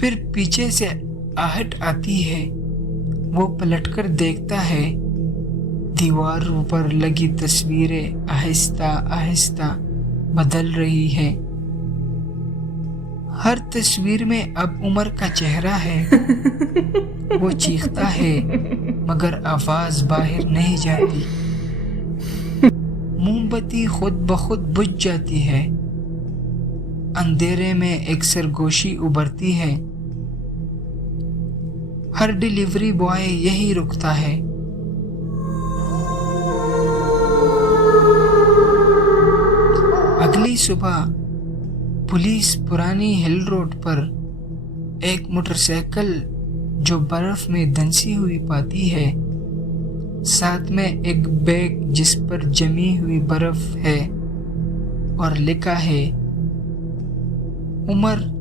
फिर पीछे से आहट आती है। वो पलटकर देखता है। दीवारों पर लगी तस्वीरें आहिस्ता आहिस्ता बदल रही है। हर तस्वीर में अब उमर का चेहरा है। वो चीखता है मगर आवाज बाहर नहीं जाती। मोमबत्ती खुद ब खुद बुझ जाती है। अंधेरे में एक सरगोशी उभरती है। हर डिलीवरी बॉय यही रुकता है। अगली सुबह पुलिस पुरानी हिल रोड पर एक मोटरसाइकिल जो बर्फ में धंसी हुई पाती है, साथ में एक बैग जिस पर जमी हुई बर्फ है और लिखा है उमर